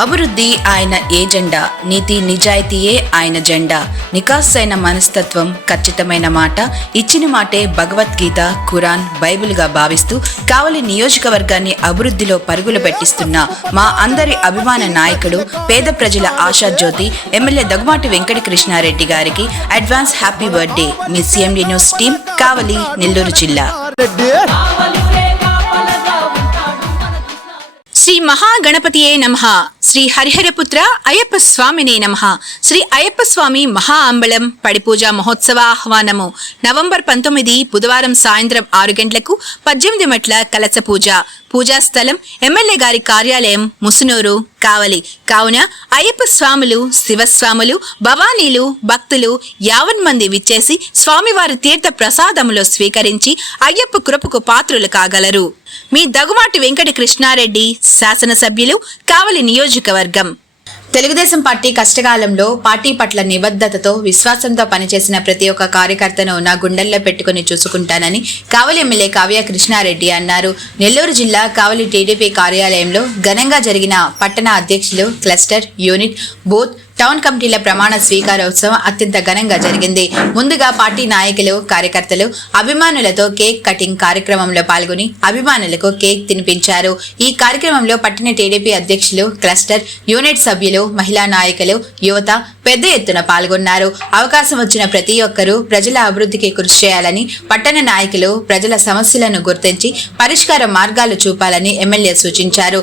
అభివృద్ధి ఆయన ఏజెండా నీతి నిజాయితీయే ఆయన జెండా. నికాసైన మనస్తత్వం ఖచ్చితమైన మాట. ఇచ్చిన మాటే భగవద్గీత ఖురాన్ బైబిల్గా భావిస్తూ కావలి నియోజకవర్గాన్ని అభివృద్ధిలో పరుగులు పెట్టిస్తున్న మా అందరి అభిమాన నాయకుడు పేద ప్రజల ఆశాజ్యోతి ఎమ్మెల్యే దగ్గుమాటి వెంకట కృష్ణారెడ్డి గారికి అడ్వాన్స్ హ్యాపీ బర్త్డే. మీ CMD news team Kavali Nellore జిల్లా. శ్రీ మహాగణపతియే నమ. శ్రీ హరిహరపుత్ర అయ్యప్ప స్వామినే నమ. శ్రీ అయ్యప్ప స్వామి మహా అంబళం పడిపూజ మహోత్సవ ఆహ్వానము. నవంబర్ పంతొమ్మిది బుధవారం సాయంత్రం ఆరు గంటలకు పద్దెనిమిది మెట్ల కలస పూజ. పూజా స్థలం ఎమ్మెల్యే గారి కార్యాలయం ముసునూరు. కావలి. కావున అయ్యప్ప స్వాములు శివస్వాములు భవానీలు భక్తులు యావన్ మంది విచ్చేసి స్వామివారి తీర్థ ప్రసాదములో స్వీకరించి అయ్యప్ప కృపకు పాత్రులు కాగలరు. మీ దగుమాటి వెంకట కృష్ణారెడ్డి శాసనసభ్యులు కావలి నియోజకవర్గం. తెలుగుదేశం పార్టీ కష్టకాలంలో పార్టీ పట్ల నిబద్ధతతో విశ్వాసంతో పనిచేసిన ప్రతి ఒక్క కార్యకర్తను నా గుండెల్లో పెట్టుకుని చూసుకుంటానని కావలి ఎమ్మెల్యే కావ్య కృష్ణారెడ్డి అన్నారు. నెల్లూరు జిల్లా కావలి టీడీపీ కార్యాలయంలో ఘనంగా జరిగిన పట్టణ అధ్యక్షులు క్లస్టర్ యూనిట్ బూత్ టౌన్ కమిటీల ప్రమాణ స్వీకారోత్సవం అత్యంత ఘనంగా జరిగింది. ముందుగా పార్టీ నాయకులు కార్యకర్తలు అభిమానులతో కేక్ కటింగ్ కార్యక్రమంలో పాల్గొని అభిమానులకు కేక్ తినిపించారు. ఈ కార్యక్రమంలో పట్టణ టీడీపీ అధ్యక్షులు క్లస్టర్ యూనిట్ సభ్యులు మహిళా నాయకులు యువత పెద్ద ఎత్తున పాల్గొన్నారు. అవకాశం వచ్చిన ప్రతి ఒక్కరూ ప్రజల అభివృద్ధికి కృషి చేయాలని పట్టణ నాయకులు ప్రజల సమస్యలను గుర్తించి పరిష్కార మార్గాలు చూపాలని ఎమ్మెల్యే సూచించారు.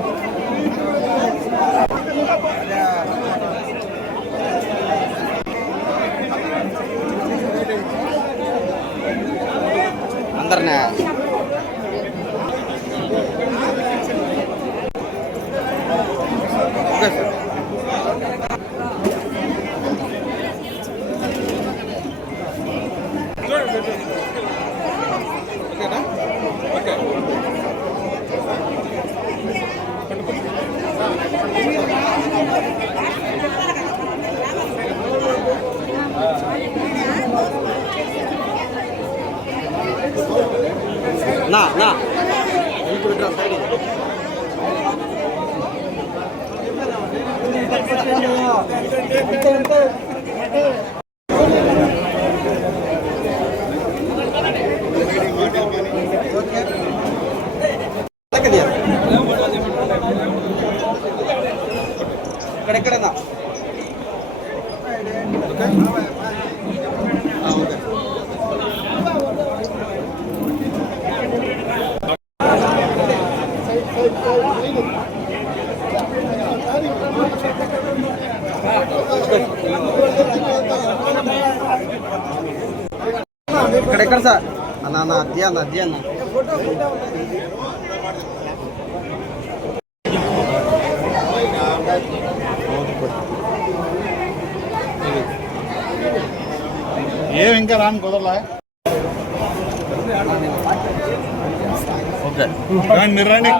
అందరినీ నా నా ఇప్పుడు ఇట్రా అన్న అన్న అద్దె అన్న అద్దె అన్న ఏం ఇంకా రాని కుదరలా ఓకే రండి, మీరు రండి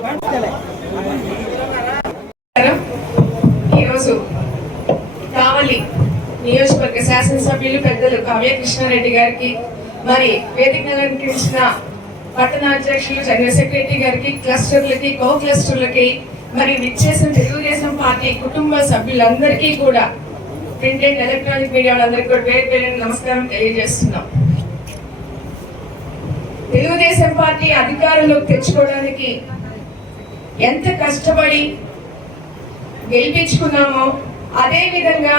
ఈరోజు కావలి నియోజకవర్గ శాసనసభ్యులు పెద్దలు కావ్య కృష్ణారెడ్డి గారికి మరి వేదిక అలంకరించిన పట్టణ అధ్యక్షులు జనరల్ సెక్రటరీ గారికి క్లస్టర్లకి కో క్లస్టర్లకి మరి విచ్చేసిన తెలుగుదేశం పార్టీ కుటుంబ సభ్యులందరికీ కూడా ప్రింట్ అండ్ ఎలక్ట్రానిక్ మీడియా వాళ్ళందరికీ కూడా పేరు పేరు నమస్కారం తెలియజేస్తున్నాం. తెలుగుదేశం పార్టీ అధికారంలోకి తెచ్చుకోవడానికి ఎంత కష్టపడి గెలిపించుకున్నామో అదే విధంగా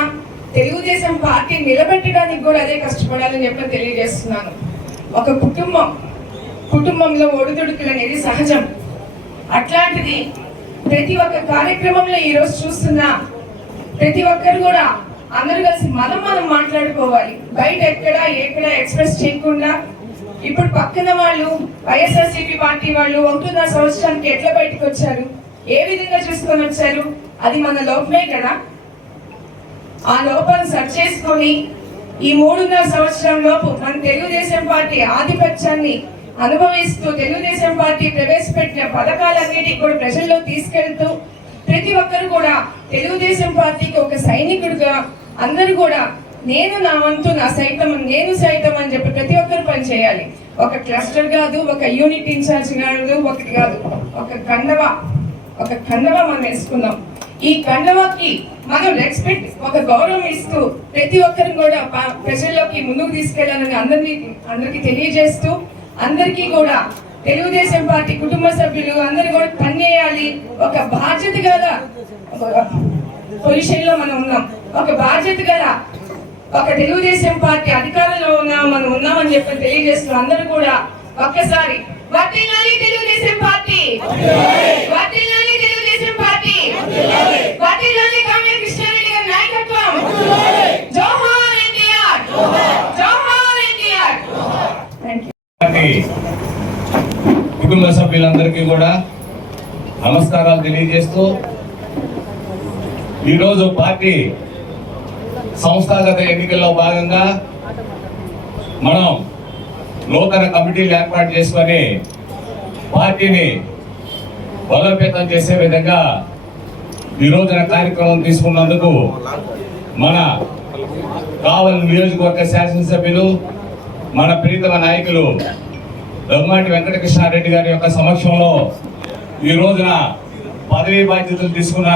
తెలుగుదేశం పార్టీ నిలబెట్టడానికి కూడా అదే కష్టపడాలని చెప్పి తెలియజేస్తున్నాను. ఒక కుటుంబం కుటుంబంలో ఒడిదుడుకులు అనేది సహజం. అట్లాంటిది ప్రతి ఒక్క కార్యక్రమంలో ఈరోజు చూస్తున్నా ప్రతి ఒక్కరు కూడా అందరూ కలిసి మనం మనం మాట్లాడుకోవాలి. బయట ఎక్కడ ఎక్కడ ఎక్స్ప్రెస్ చేయకుండా ఇప్పుడు పక్కన వాళ్ళు వైఎస్ఆర్సీపీ పార్టీ వాళ్ళు ఒకటిన్నర సంవత్సరానికి ఎట్లా బయటకు వచ్చారు? ఏ విధంగా చూసుకొని వచ్చారు? అది మన లోపమే కదా. ఆ లోపాలను సర్చ్ చేసుకొని ఈ మూడున్నర సంవత్సరం లోపు మన తెలుగుదేశం పార్టీ ఆధిపత్యాన్ని అనుభవిస్తూ తెలుగుదేశం పార్టీ ప్రవేశపెట్టిన పథకాలన్నిటికీ కూడా ప్రజల్లో తీసుకెళ్తూ ప్రతి ఒక్కరు కూడా తెలుగుదేశం పార్టీకి ఒక సైనికుడిగా అందరూ కూడా నేను నా వంతు నా సైతం నేను సైతం అని చెప్పి ప్రతి ఒక్కరు పని చేయాలి ఒక క్లస్టర్ కాదు ఒక యూనిట్ ఇన్ఛార్జ్ కాదు ఒకటి కాదు ఒక కండవ ఒక కండవ మనం వేసుకుందాం. ఈ కండవకి మనం రెస్పెక్ట్ ఒక గౌరవం ఇస్తూ ప్రతి ఒక్కరిని కూడా ప- ప్రజల్లోకి ముందుకు తీసుకెళ్ళాలని అందరినీ అందరికి తెలియజేస్తూ అందరికీ కూడా తెలుగుదేశం పార్టీ కుటుంబ సభ్యులు అందరూ కూడా పనిచేయాలి. ఒక బాధ్యత గల పొజిషన్లో మనం ఉన్నాం. ఒక బాధ్యత గల ఒక తెలుగుదేశం పార్టీ అధికారంలో ఉన్నాం మనం ఉన్నామని చెప్పి తెలియజేస్తున్నాం అందరూ కూడా ఒక్కసారి తెలుగుదేశం పార్టీ వర్ధిల్లాలి తెలుగుదేశం పార్టీ వర్ధిల్లాలి కామ్య కృష్ణారెడ్డి గారి నాయకత్వం జోహార్ ఎన్టీఆర్ జోహార్ ఎన్టీఆర్ థ్యాంక్ యూ పార్టీ కుటుంబ సభ్యులందరికీ కూడా నమస్కారాలు తెలియజేస్తూ ఈరోజు పార్టీ సంస్థాగత ఎన్నికల్లో భాగంగా మనం నూతన కమిటీలు ఏర్పాటు చేసుకొని పార్టీని బలోపేతం చేసే విధంగా ఈ రోజున కార్యక్రమం తీసుకున్నందుకు మన కావలి నియోజకవర్గ శాసనసభ్యులు మన ప్రీతమ నాయకులు దమ్మాటి వెంకటకృష్ణారెడ్డి గారి యొక్క సమక్షంలో ఈ రోజున పదవీ బాధ్యతలు తీసుకున్న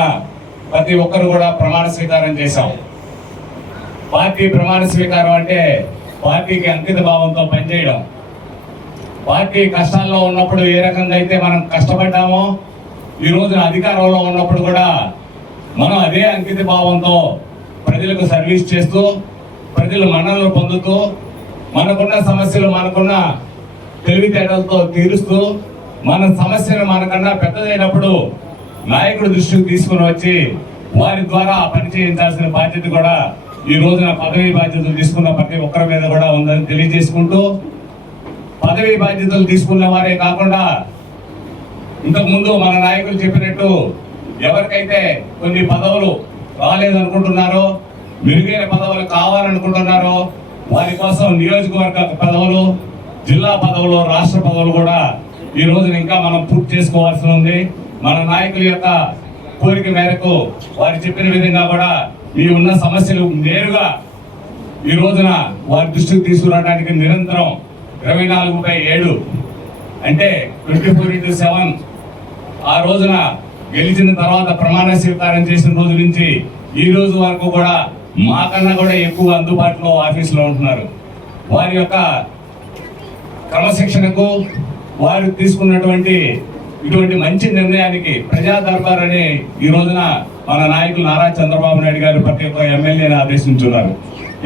ప్రతి ఒక్కరు కూడా ప్రమాణ స్వీకారం చేశాం. పార్టీ ప్రమాణ స్వీకారం అంటే పార్టీకి అంకిత భావంతో పనిచేయడం. పార్టీ కష్టాల్లో ఉన్నప్పుడు ఏ రకంగా అయితే మనం కష్టపడ్డామో ఈ రోజున అధికారంలో ఉన్నప్పుడు కూడా మనం అదే అంకిత భావంతో ప్రజలకు సర్వీస్ చేస్తూ ప్రజలు మన్నలు పొందుతూ మనకున్న సమస్యలు మనకున్న తెలివితేటలతో తీరుస్తూ మన సమస్యను మనకన్నా పెద్దదైనప్పుడు నాయకుడి దృష్టికి తీసుకుని వచ్చి వారి ద్వారా పని చేయించాల్సిన బాధ్యత కూడా ఈ రోజున పదవీ బాధ్యతలు తీసుకున్న ప్రతి ఒక్కరి మీద కూడా ఉందని తెలియజేసుకుంటూ పదవీ బాధ్యతలు తీసుకున్న వారే కాకుండా ఇంతకుముందు మన నాయకులు చెప్పినట్టు ఎవరికైతే కొన్ని పదవులు రాలేదనుకుంటున్నారో మెరుగైన పదవులు కావాలనుకుంటున్నారో వారి కోసం నియోజకవర్గ పదవులు జిల్లా పదవులు రాష్ట్ర పదవులు కూడా ఈ రోజున ఇంకా మనం పూర్తి చేసుకోవాల్సి ఉంది. మన నాయకుల యొక్క కోరిక మేరకు వారు చెప్పిన విధంగా కూడా ఈ ఉన్న సమస్యలు నేరుగా ఈ రోజున వారి దృష్టికి తీసుకురావడానికి నిరంతరం ఇరవై నాలుగు బై ఏడు అంటే ట్వంటీ ఫోర్ ఇంటూ సెవెన్ ఆ రోజున గెలిచిన తర్వాత ప్రమాణ స్వీకారం చేసిన రోజు నుంచి ఈ రోజు వరకు కూడా మాకన్నా కూడా ఎక్కువ అందుబాటులో ఆఫీసులో ఉంటున్నారు. వారి యొక్క క్రమశిక్షణకు వారు తీసుకున్నటువంటి ఇటువంటి మంచి నిర్ణయానికి ప్రజా దర్బార్ అని ఈ రోజున మన నాయకులు నారా చంద్రబాబు నాయుడు గారు ప్రతి ఒక్క ఎమ్మెల్యేని ఆదేశించున్నారు.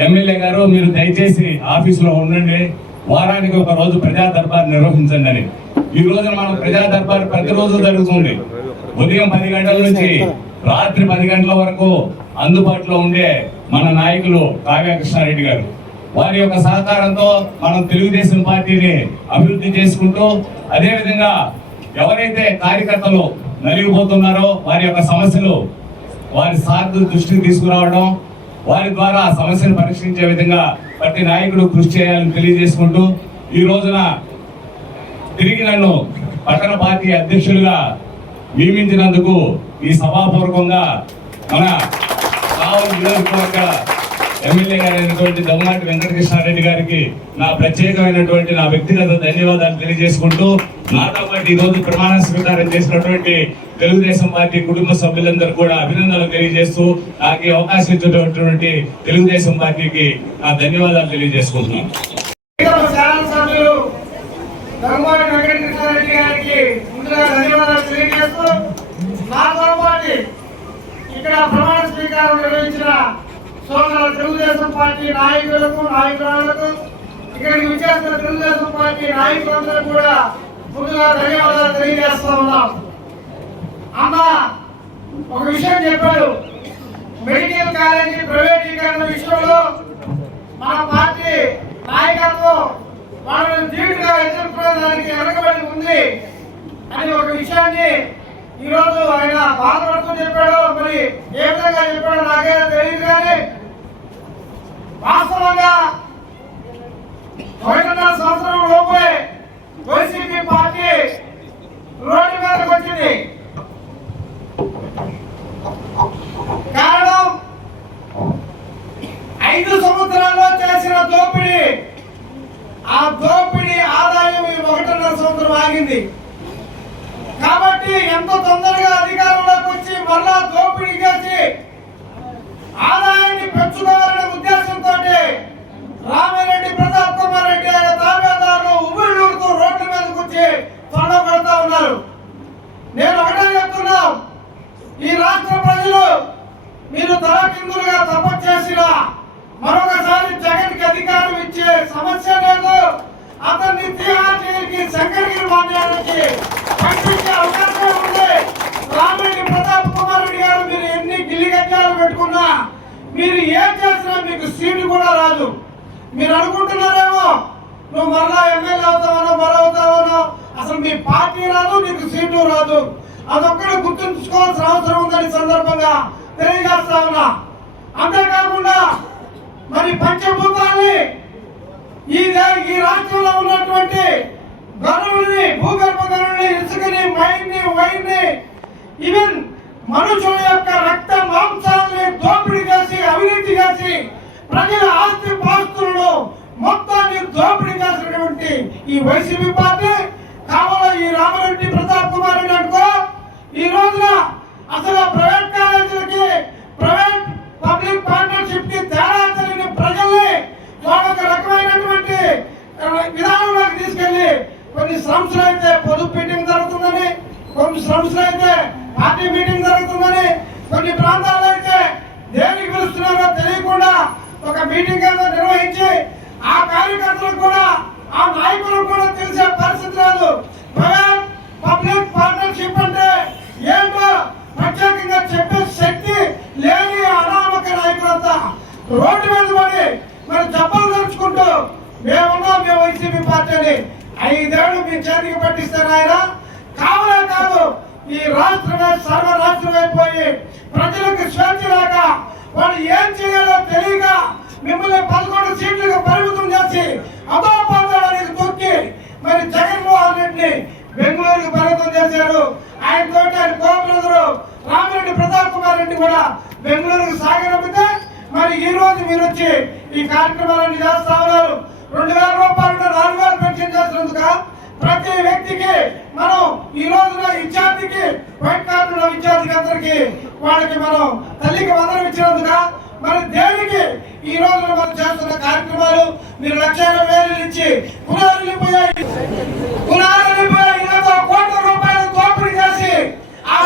ఎమ్మెల్యే గారు మీరు దయచేసి ఆఫీసులో ఉండండి. వారానికి ఒక రోజు ప్రజా దర్బార్ నిర్వహించండి అని. ఈ రోజున మనం ప్రజా దర్బార్ ప్రతిరోజు జరుగుతుంది. ఉదయం పది గంటల నుంచి రాత్రి పది గంటల వరకు అందుబాటులో ఉండే మన నాయకులు కావ్య కృష్ణారెడ్డి గారు. వారి యొక్క సహకారంతో మనం తెలుగుదేశం పార్టీని అభివృద్ధి చేసుకుంటూ అదేవిధంగా ఎవరైతే కార్యకర్తలు నలిగిపోతున్నారో వారి యొక్క సమస్యలు వారి సార్థ దృష్టికి తీసుకురావడం వారి ద్వారా ఆ సమస్యను పరిష్కరించే విధంగా ప్రతి నాయకుడు కృషి చేయాలని తెలియజేసుకుంటూ ఈ రోజున తిరిగి నన్ను పట్టణ పార్టీ అధ్యక్షులుగా నియమించినందుకు ఈ సభాపూర్వకంగా మన కావలి నియోజకవర్గ ఎమ్మెల్యే గారైనటువంటి దమ్మాటి వెంకటకృష్ణారెడ్డి గారికి నా ప్రత్యేకమైనటువంటి నా వ్యక్తిగత ధన్యవాదాలు తెలియజేసుకుంటూ నాతో పాటు ఈరోజు ప్రమాణ స్వీకారం చేసినటువంటి తెలుగుదేశం పార్టీ కుటుంబ సభ్యులందరూ కూడా అభినందనలు తెలియజేస్తూ నాకు ఈ అవకాశం ఇచ్చినటువంటి తెలుగుదేశం పార్టీకి నా ధన్యవాదాలు తెలియజేసుకుంటున్నాను. ఇక్కడ ప్రమాణ స్వీకారం నిర్వహించిన సోదరుల తెలుగుదేశం పార్టీ నాయకులకు నాయకురాలకు ఇక్కడికి విచ్చేసిన తెలుగుదేశం పార్టీ నాయకులందరూ కూడా ముందుగా ధన్యవాదాలు తెలియజేస్తా ఉన్నాం. అమ్మ ఒక విషయం చెప్పాడు. మెడికల్ కాలేజీ ప్రైవేటీకరణ విషయంలో మన పార్టీ నాయకత్వం వాళ్ళని ధీటుగా ఎదుర్కొనేదానికి వెనకబడి ఉంది అని ఒక విషయాన్ని ఈరోజు ఆయన బాధపడుతూ చెప్పాడో మరి ఏ విధంగా చెప్పాడో నాకైనా తెలియదు కానీ వాస్తవంగా ఒకటిన్నర సంవత్సరం లోపే వైసీపీ పార్టీ రోడ్డు మీదకి వచ్చింది. కారణం ఐదు సంవత్సరాల్లో చేసిన దోపిడీ. ఆ దోపిడీ ఆదాయం ఈ ఒకటిన్నర సంవత్సరం ఆగింది. కాబట్టి ఎంత తొందరగా అధికారంలోకి వచ్చి మళ్ళా దోపిడీ చేసి ఆదాయాన్ని పెంచుకోవాలనే ఉద్దేశంతో రామిరెడ్డి ప్రతాప్ కుమార్ రెడ్డి ఆయన తాబేదారులు ఉవ్విళ్ళూరుతూ రోడ్ల మీదకి వచ్చి తొండ పడతా ఉన్నారు నేను ఒకటే చెప్తున్నా ఈ రాష్ట్ర ప్రజలు మీరు తలకిందులుగా తపస్సు చేసిన మరొకసారి జగన్కి అధికారం ఇచ్చే సమస్య లేదు. అతన్ని తిహార్ జైలుకి శంకరగిరి మాన్యానికి పంపించే అవకాశం ఉంది. రామిరెడ్డి ప్రతాప్ కుమార్ రెడ్డి గారు మీరు ఎన్ని గిల్లిగజ్జాలు పెట్టుకున్నా మీరు ఏం చేసినా మీకు సీటు కూడా రాదు. మీరు అనుకుంటున్నారేమో నువ్వు మరలా ఎమ్మెల్యే అవుతావనో మరో అవుతావనో అసలు మీ పార్టీ రాదు నీకు సీటు రాదు. అదొక్కటి గుర్తుంచుకోవాల్సిన అవసరం ఉందని సందర్భంగా తెలియజేస్తా ఉన్నా. అంతేకాకుండా మరి పంచభూతాల్ని ఈ ఈ రాష్ట్రంలో ఉన్నటువంటి గనుల్ని భూగర్భ గనుల్ని ఇసుకని మైన్ని వైన్ని ఈవెన్ మనుషుల యొక్క రక్త మాంసాలని దోపిడీ చేసి అవినీతి చేసి ప్రజల ఆస్తి పాస్తులను మొత్తాన్ని దోపిడీ చేసినటువంటి ఈ వైసీపీ పార్టీ కావాల ఈ రామరెడ్డి ప్రతాప్ కుమార్ రెడ్డి అనుకో ఈ రోజున అసలు ప్రైవేట్ కాలేజీలకి ప్రైవేట్ పబ్లిక్ పార్ట్నర్షిప్కి తేడా తెలియని ప్రజల్ని వాళ్ళొక రకమైనటువంటి విధానంలోకి తీసుకెళ్ళి కొన్ని సంస్థలు అయితే పొదుపు మీటింగ్ జరుగుతుందని కొన్ని సంస్థలు అయితే పార్టీ మీటింగ్ జరుగుతుందని కొన్ని ప్రాంతాల్లో అయితే దేనికి పిలుస్తున్నారో తెలియకుండా ఒక మీటింగ్ ఏదో నిర్వహించి ఆ కార్యకర్తలకు కూడా ఆ నాయకులకు కూడా తెలిసే పరిస్థితి లేదు. ప్రైవేట్ పబ్లిక్ పార్ట్నర్షిప్ అంటే ప్రత్యేకంగా చెప్పే శక్తి లేని అనామక నాయకులంతా రోడ్డు మీద పడి మరి చెప్పలు తెచ్చుకుంటూ మేమున్నాం మేము వైసీపీ పార్టీ అని ఐదేళ్ళు మీ చేతికి పట్టిస్తారు ఆయన కావలే కాదు ఈ రాష్ట్రమే సర్వ అయిపోయి ప్రజలకు స్వేచ్ఛ లేక వాళ్ళు ఏం చేయాలో తెలియక మిమ్మల్ని పదకొండు సీట్లకు పరిమితం చేసి అదో పొందడానికి తొక్కి మరి జగన్మోహన్ రెడ్డిని బెంగళూరుకు పరిమితం చేశారు. ఆయన తోటి ఆయన రామిరెడ్డి ప్రతాప్ కుమార్ రెడ్డి కూడా బెంగళూరుకు సాగనంపితే మరి ఈ రోజు మీరు వచ్చి ఈ కార్యక్రమాలన్నీ చేస్తా ఉన్నారు. రెండు వేల రూపాయలు నాలుగు వేలు పెన్షన్ చేసినందుక ప్రతి వ్యక్తికి మనం ఈ రోజున విద్యార్థికి వైట్ కార్డు ఉన్న విద్యార్థికి అందరికి వాళ్ళకి మనం తల్లికి వందనం ఇచ్చినందుక మరి దేనికి ఈ రోజున మనం చేస్తున్న కార్యక్రమాలు మీరు లక్ష ఇరవై వేలు ఇచ్చి పునరులిపోయాయి పునరులిపోయాయి కోట్ల రూపాయలు దోపిడీ చేసి ఆ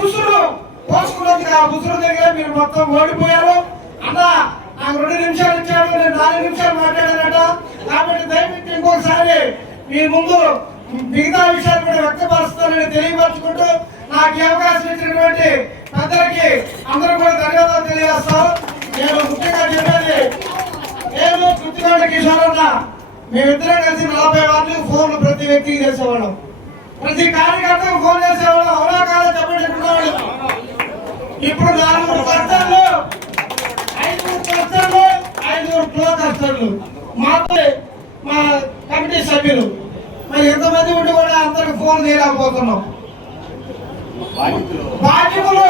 ప్రజల ఉసురు పోసుకున్నందుకు ఆ ఉసురు దగ్గర మీరు మొత్తం ఓడిపోయారు. అన్న నాకు రెండు నిమిషాలు ఇచ్చాడు నేను నాలుగు నిమిషాలు మాట్లాడానట. కాబట్టి దయచేసి ఇంకొకసారి మీ ముందు మిగతా విషయాలు కూడా వ్యక్తపరుస్తానని తెలియపరచుకుంటూ నాకు ఈ అవకాశం ఇచ్చినటువంటి పెద్దలకి అందరూ కూడా ధన్యవాదాలు తెలియజేస్తాను నేను ముఖ్యంగా చెప్పేది నేను కృతికొండ కిషోర్ అన్న మేమిద్దరం కలిసి నలభై వార్లు ఫోన్లు ప్రతి వ్యక్తికి చేసేవాళ్ళం. ప్రతి కార్యకర్తకు ఫోన్ చేసేవాళ్ళం అవునా కాదా చెప్పండి ఎక్కడున్నవాళ్ళు ఇప్పుడు నాలుగు పర్సన్లు ఐదుగురు పర్సన్లు ఐదుగురు క్లో కష్టాలు మాతో మా కమిటీ సభ్యులు. మరి ఎంతమంది ఉండి కూడా అందరికి ఫోన్ చేయలేకపోతున్నాం. బాధ్యతలు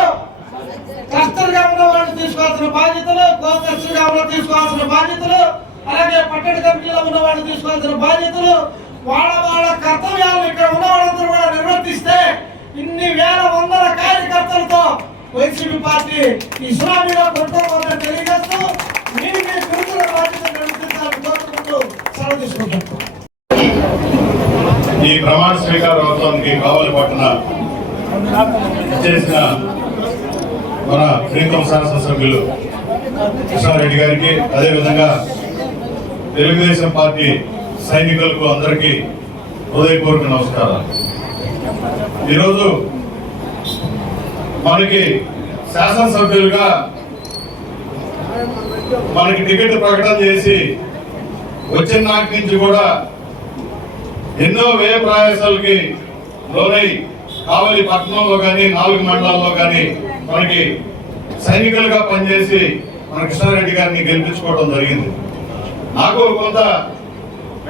కష్టంగా ఉన్న వాళ్ళు తీసుకోవాల్సిన బాధ్యతలు కోకస్తుగా ఉన్న తీసుకోవాల్సిన బాధ్యతలు అలాగే పట్టణ కమిటీలో ఉన్న వాళ్ళు తీసుకోవాల్సిన బాధ్యతలు వాళ్ళ వాళ్ళ కర్తవ్యాలను ఇక్కడ ఉన్న వాళ్ళందరూ కూడా నిర్వర్తిస్తే ఇన్ని వేల వందల కార్యకర్తలతో వైసీపీ పార్టీ ఇస్లామీలో కొట్టుకోవాలని తెలియజేస్తూ మీరు మీ గురుతుల బాధ్యత నిర్వర్తించాలని కోరుకుంటూ సెలవు తీసుకుంటాం ఈ ప్రమాణ స్వీకారోత్సవానికి కావాలి పట్టిన చేసిన మన ప్రీతం శాసనసభ్యులు కృష్ణారెడ్డి గారికి అదేవిధంగా తెలుగుదేశం పార్టీ సైనికులకు అందరికీ హృదయపూర్వక నమస్కారాలు. ఈరోజు మనకి శాసనసభ్యులుగా మనకి టికెట్ ప్రకటన చేసి వచ్చిన నాటి నుంచి కూడా ఎన్నో వ్యయ ప్రయాసాలకి లోనై కావలి పట్టణంలో కానీ నాలుగు మండలాల్లో కానీ మనకి సైనికులుగా పనిచేసి మన కృష్ణారెడ్డి గారిని గెలిపించుకోవడం జరిగింది. నాకు కొంత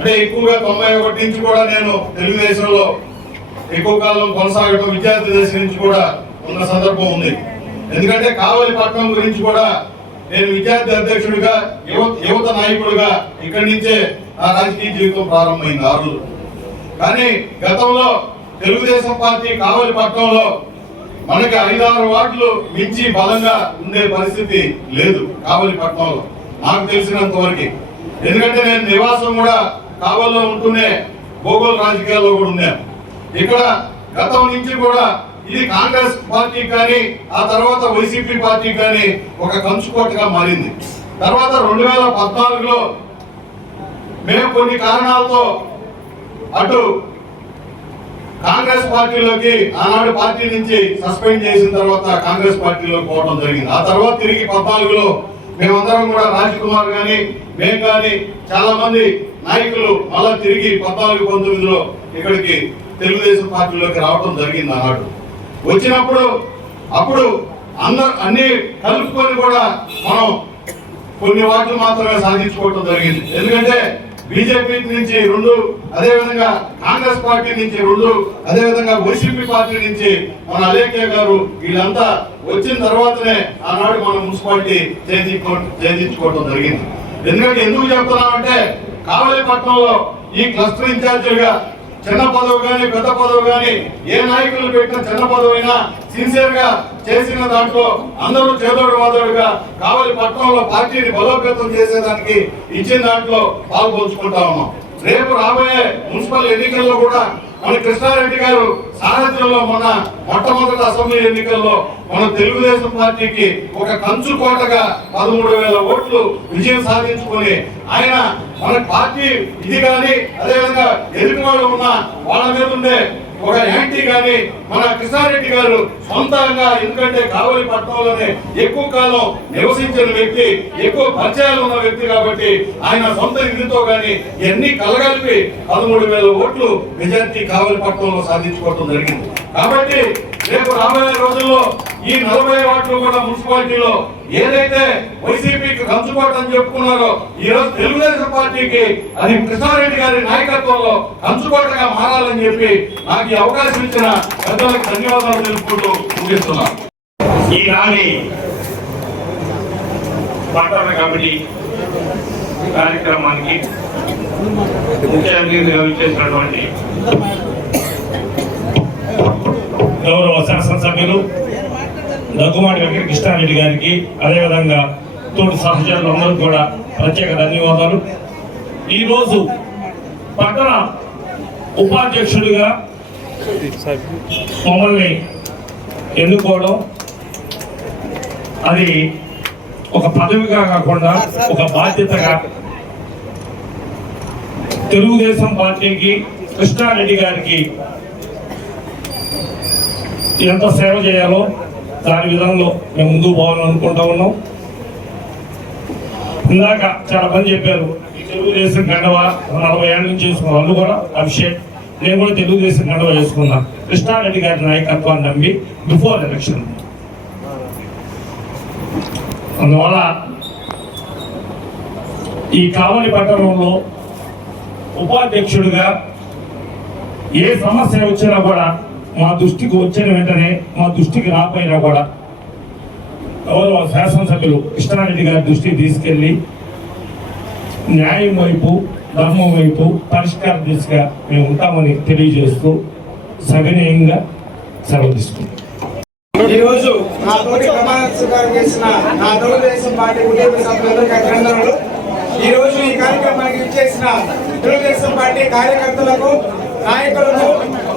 అంటే ఎక్కువగా తొంభై ఒకటి నుంచి కూడా నేను తెలుగుదేశంలో ఎక్కువ కాలం కొనసాగడం విద్యార్థి దశ నుంచి కూడా ఉన్న సందర్భం ఉంది. ఎందుకంటే కావలి పట్టణం గురించి కూడా నేను విద్యార్థి అధ్యక్షుడిగా యువత యువత నాయకుడిగా ఇక్కడి నుంచే నా రాజకీయ జీవితం ప్రారంభమైంది ఆ రోజు. కానీ గతంలో తెలుగుదేశం పార్టీ కావలి పట్టణంలో మనకి ఐదారు వార్డులు మించి బలంగా ఉండే పరిస్థితి లేదు కావలి పట్టణంలో నాకు తెలిసినంత వరకు ఎందుకంటే నేను నివాసం కూడా కావల్లో ఉంటూనే భూగోళ రాజకీయాల్లో కూడా ఉన్నారు ఇక్కడ గతం నుంచి కూడా ఇది కాంగ్రెస్ పార్టీ కానీ ఆ తర్వాత వైసీపీ పార్టీ కానీ ఒక కంచుకోటగా మారింది. తర్వాత రెండు వేల పద్నాలుగులో మేము కొన్ని కారణాలతో అటు కాంగ్రెస్ పార్టీలోకి ఆనాడు పార్టీ నుంచి సస్పెండ్ చేసిన తర్వాత కాంగ్రెస్ పార్టీలోకి పోవడం జరిగింది. ఆ తర్వాత తిరిగి పద్నాలుగులో మేమందరం కూడా రాజ్ కుమార్ కానీ మేము కానీ చాలా మంది నాయకులు మళ్ళా తిరిగి పద్నాలుగు పంతొమ్మిదిలో ఇక్కడికి తెలుగుదేశం పార్టీలోకి రావడం జరిగింది ఆనాడు. వచ్చినప్పుడు అప్పుడు అందరు అన్ని కలుపుకొని కూడా మనం కొన్ని వాటిలు మాత్రమే సాధించుకోవడం జరిగింది. ఎందుకంటే బీజేపీ నుంచి రెండు అదే విధంగా కాంగ్రెస్ పార్టీ నుంచి రెండు అదే విధంగా వైసీపీ పార్టీ నుంచి మన అలేఖ్య గారు వీళ్ళంతా వచ్చిన తర్వాతనే ఆనాడు మన మున్సిపాలిటీ చేయించుకో చేయించుకోవడం జరిగింది. ఎందుకంటే ఎందుకు చెప్తున్నామంటే కావలి పట్టణంలో ఈ క్లస్టర్ ఇన్ఛార్జీలుగా చిన్న పదవి కానీ పెద్ద పదవి కానీ ఏ నాయకులు పెట్టిన చిన్న పదవి అయినా సిన్సియర్గా చేసిన దాంట్లో అందరూ చేదోడు వాదోడుగా కావలి పట్టణంలో పార్టీని బలోపేతం చేసేదానికి ఇచ్చిన దాంట్లో పాల్పంచుకుంటా ఉన్నాం. రేపు రాబోయే మున్సిపల్ ఎన్నికల్లో కూడా మన కృష్ణారెడ్డి గారు సారథ్యంలో మొన్న మొట్టమొదటి అసెంబ్లీ ఎన్నికల్లో మన తెలుగుదేశం పార్టీకి ఒక కంచు కోటగా పదమూడు వేల ఓట్లు విజయం సాధించుకొని ఆయన మన పార్టీ ఇది కానీ అదేవిధంగా ఎదుటి వాళ్ళు ఉన్న వాళ్ళ మీద ఉండే ఒక యాంటీ గాని మన కృష్ణారెడ్డి గారు సొంతంగా ఎందుకంటే కావలి పట్టణంలోనే ఎక్కువ కాలం నివసించిన వ్యక్తి ఎక్కువ పరిచయాలు ఉన్న వ్యక్తి కాబట్టి ఆయన సొంత నిధితో గాని ఎన్ని కలగలిపి పదమూడు వేల ఓట్లు మెజార్టీ కావలి పట్టణంలో సాధించుకోవడం జరిగింది. కాబట్టి రేపు రాబోయే రోజుల్లో ఈ నలభై వాటిలో కూడా మున్సిపాలిటీలో ఏదైతే వైసీపీకి కంచుకోట అని చెప్పుకున్నారో ఈ రోజు తెలుగుదేశం పార్టీకి అది కృష్ణారెడ్డి గారి నాయకత్వంలో కంచుకోటగా మారాలని చెప్పి నాకు ఈ అవకాశం ఇచ్చిన పెద్దలకు ధన్యవాదాలు తెలుపుకుంటూ ముగిస్తున్నాను ఈనాటి పట్టణ కమిటీ కార్యక్రమానికి ముఖ్య అతిథిగా విచ్చేసినటువంటి దగ్గుమాటి వెంకట కృష్ణారెడ్డి గారికి అదేవిధంగా తోటి సహచరులందరూ కూడా ప్రత్యేక ధన్యవాదాలు. ఈరోజు పట్టణ ఉపాధ్యక్షుడిగా మమ్మల్ని ఎన్నుకోవడం అది ఒక పదవిగా కాకుండా ఒక బాధ్యతగా తెలుగుదేశం పార్టీకి కృష్ణారెడ్డి గారికి ఎంత సేవ చేయాలో దాని విధంలో మేము ముందుకు పోవాలని అనుకుంటా ఉన్నాం. ఇందాక చాలా మంది చెప్పారు ఈ తెలుగుదేశం గండవ నలభై ఏళ్ళ నుంచి చేసుకున్న వాళ్ళు కూడా అభిషేక్. నేను కూడా తెలుగుదేశం గండవ చేసుకున్నా. కృష్ణారెడ్డి గారి నాయకత్వాన్ని నమ్మి బిఫోర్ ఎలక్షన్. అందువల్ల ఈ కావలి పట్టణంలో ఉపాధ్యక్షుడిగా ఏ సమస్య వచ్చినా కూడా మా దృష్టికి వచ్చిన వెంటనే మా దృష్టికి రాపోయినా కూడా ఎవరో శాసనసభ్యులు కృష్ణారెడ్డి గారి దృష్టికి తీసుకెళ్ళి న్యాయం వైపు ధర్మం వైపు పరిష్కార దిశగా మేము ఉంటామని తెలియజేస్తూ సవినయంగా సెలవు తీసుకుంటాం ఈరోజు నా తోటి ప్రమాణ స్వీకారం చేసిన నా తెలుగుదేశం పార్టీ కుటుంబ సభ్యులందరికీ అభినందనలు ఈరోజు ఈ కార్యక్రమానికి ఇచ్చేసిన తెలుగుదేశం పార్టీ కార్యకర్తలకు నాయకులకు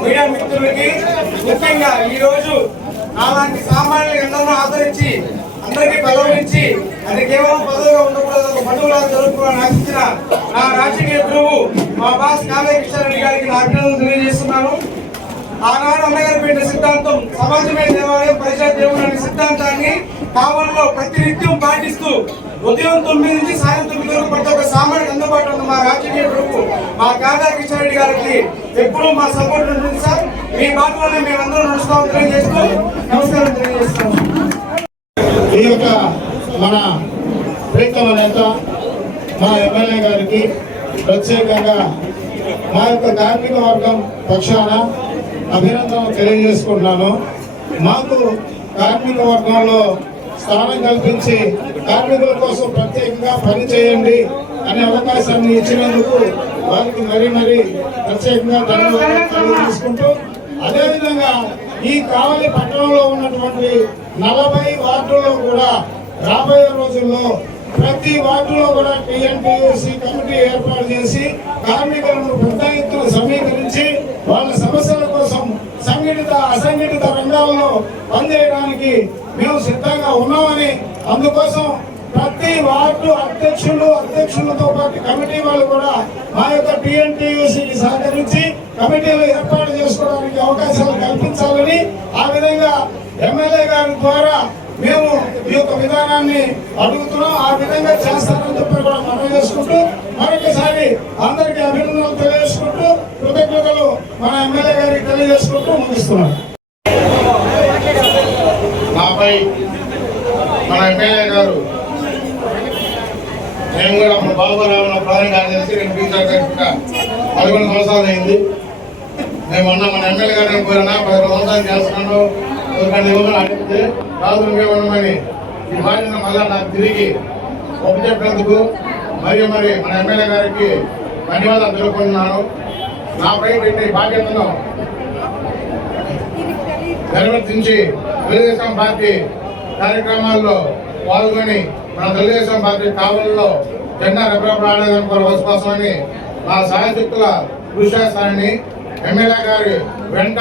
మీడియా మిత్రులకి ముఖ్యంగా ఈ రోజు సామాన్యులు ఎందరో ఆదరించి అందరికీ పదవులు అది కేవలం పదవిగా ఉండకూడదు ఒక జరుపుకోవాలని ఆశించిన నా రాజకీయ గురువు మా బాస్ కావ్య కృష్ణారెడ్డి గారికి నా అభినందనలు తెలియజేస్తున్నాను. ఆనాడు అన్నగారు పెట్టిన సిద్ధాంతం సమాజమే దేవాలయం పరిచయ దేవుడు అనే సిద్ధాంతాన్ని కావల్లో ప్రతినిత్యం పాటిస్తూ ఉదయం తొమ్మిది నుంచి సాయం తొమ్మిది వరకు ప్రతి ఒక్క సామాన్యుడికి అందుబాటులో ఉన్న మా రాజకీయ గురువు మా కాదా కిషన్ రెడ్డి గారికి ఎప్పుడు మా సపోర్ట్ ఉంటుంది సార్. మీ బాటలోనే మేమందరం నడుస్తామని తెలియజేస్తూ నమస్కారం తెలియజేస్తాము ఈ యొక్క మన ప్రీతమ నేత మా ఎమ్మెల్యే గారికి ప్రత్యేకంగా మా యొక్క కార్మిక వర్గం పక్షాన అభినందనలు తెలియజేసుకుంటున్నాను. మాకు కార్మిక వర్గంలో స్థానం కల్పించి కార్మికుల కోసం ప్రత్యేకంగా పని చేయండి అనే అవకాశాన్ని ఇచ్చినందుకు వారికి మరీ మరీ ప్రత్యేకంగా ధన్యవాదాలు తీసుకుంటూ అదేవిధంగా ఈ కావలి పట్టణంలో ఉన్నటువంటి నలభై వార్డుల్లో కూడా రాబోయే రోజుల్లో ప్రతి వార్డులో కూడా టీఎన్టీయూసీ కమిటీ ఏర్పాటు చేసి కార్మికులను పెద్ద ఎత్తున సమీకరించి వాళ్ళ సమస్యలు సంఘటిత అసంఘటిత రంగాల్లో పనిచేయడానికి మేము సిద్ధంగా ఉన్నామని అందుకోసం ప్రతి వార్డు అధ్యక్షులు అధ్యక్షులతో పాటు కమిటీ వాళ్ళు కూడా మా యొక్క టీఎన్టీయూసీకి సహకరించి కమిటీలు ఏర్పాటు చేసుకోవడానికి అవకాశాలు కల్పించాలని ఆ విధంగా ఎమ్మెల్యే గారి ద్వారా మేము ఈ యొక్క విధానాన్ని అడుగుతున్నాం. ఆ విధంగా చేస్తారని చెప్పి కూడా మనం చేసుకుంటూ మరొకసారి అందరికీ అభినందనలు తెలియజేసుకుంటూ కృతజ్ఞతలు మన ఎమ్మెల్యే గారికి తెలియజేసుకుంటూ ముగిస్తున్నాం. నాపై మన ఎమ్మెల్యే గారు మేము కూడా మన బాబురావు ప్రధాన కార్యదర్శి నేను టీచర్ కనుక పదకొండు సంవత్సరాలు అయింది. మేము అన్న మన ఎమ్మెల్యే గారు పోయినా పదకొండు సంవత్సరాలు చేస్తున్నాను. ఎందుకంటే ఇవ్వమని అడిగితే రాజు ఇవ్వమని ఈ బాధ్యత మళ్ళా నాకు తిరిగి ఒప్పచెప్పినందుకు మరియు మరి మన ఎమ్మెల్యే గారికి ధన్యవాదాలు తెలుపుకుంటున్నాను. నాపై పెట్టే బాధ్యతను నిర్వర్తించి తెలుగుదేశం పార్టీ కార్యక్రమాల్లో పాల్గొని మన తెలుగుదేశం పార్టీ కావల్లో జెండా రెపరెపలాడేదాని కొరకు కోసమని మా సాయశక్తుల కృషి చేస్తానని ఎమ్మెల్యే గారి వెంట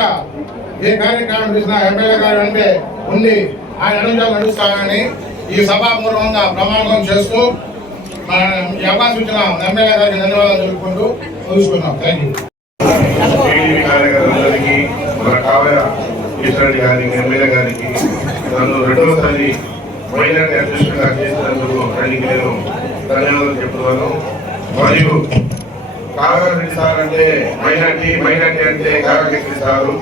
ఏ కార్యక్రమం చూసినా ఎమ్మెల్యే గారు అంటే ఉండి ఆయన అడుగుజాలు నడుస్తానని ఈ సభాపూర్వంగా ప్రమాణం చేస్తూ మన ఈ అవకాశం ఇచ్చిన ఎమ్మెల్యే గారికి ధన్యవాదాలు తెలుపుకుంటూ చూసుకున్నాం థ్యాంక్ యూ టీడీపీ గారికి ఎమ్మెల్యే గారికి నన్ను రెండవసారి మైనార్టీ అధ్యక్షుడిగా చేసినందుకు ఆయనకి నేను ధన్యవాదాలు చెప్తున్నాను. మరియు కావ్యారెడ్డి సార్ అంటే మైనార్టీ మైనార్టీ అంటే కావ్యారెడ్డి సారు.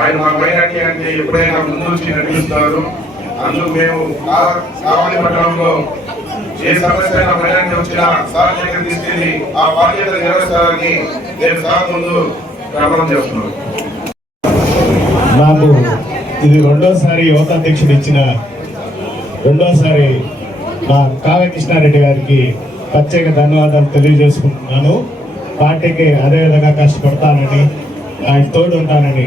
ఆయన మా మైనార్టీ అంటే ఎప్పుడైనా ముందు నుంచి నడిపిస్తారు అందుకు మేము కావాలి పట్టణంలో ఏ సమస్య అయినా వచ్చినా సార్ దగ్గర తీసుకెళ్ళి ఆ బాధ్యత నిర్వహించాలని నేను సార్ ముందు ప్రమాణం చేస్తున్నాను. నాకు ఇది రెండోసారి యువత అధ్యక్షుడు ఇచ్చిన రెండోసారి మా కావ్య కృష్ణారెడ్డి గారికి ప్రత్యేక ధన్యవాదాలు తెలియజేసుకుంటున్నాను. పార్టీకి అదేవిధంగా కష్టపడతానని ఆయన తోడు ఉంటానని